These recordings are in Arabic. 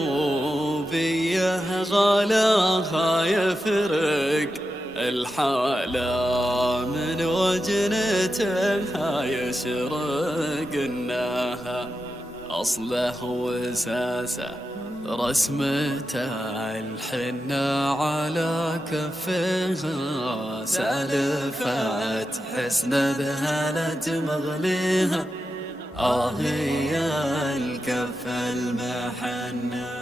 الجنوبية غلاها يفرق الحالة من وجنتها يشرق إنها أصله وساسه رسمته الحنة على كفها سالفت حسن ذهلت مغليها يا الكف المحنة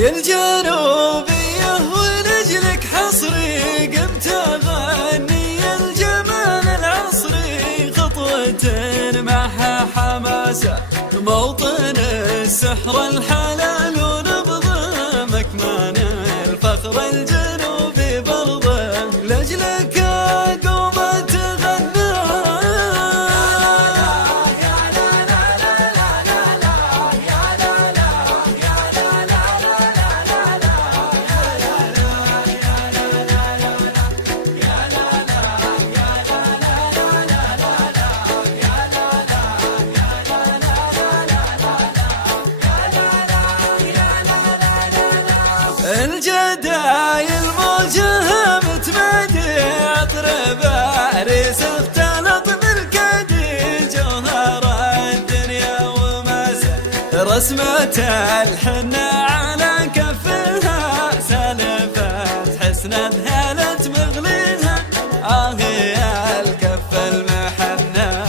يا الجنوبية ورجلك حصري قمت أغني الجمال العصري خطوة معها حماسة موطن السحر الحلال ونبض مكمان الفخر الجنوبي برضه لأجلك أقوم أتغنى الجدايل موجها متمدي عطر باريس اختلط بالكدي جوهر الدنيا وماسه رسمة الحنة على كفها سالفت حسن ذهلت مغليها يا الكف المحنة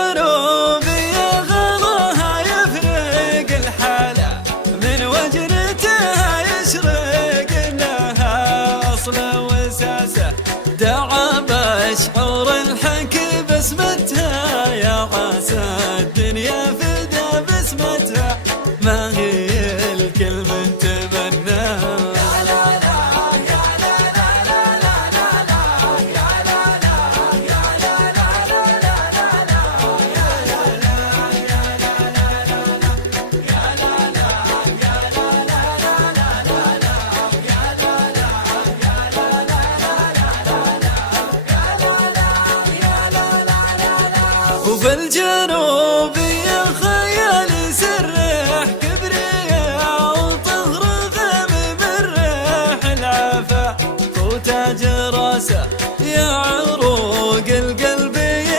الجنوبية غلاها يفرق الحالة من وجنتها يشرق إنها أصل وساسة دعا بشعور الحكي بسمتها يا عسى الدنيا فدا بسمتها ما هي الكل من تبناها وفي الجنوبية خيالي سرح كبرياء وطهر غم مرح العفا وتاج راسه يا عروق القلب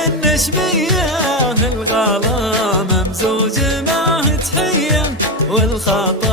النشمية الغلا ممزوج معه تحية والخطا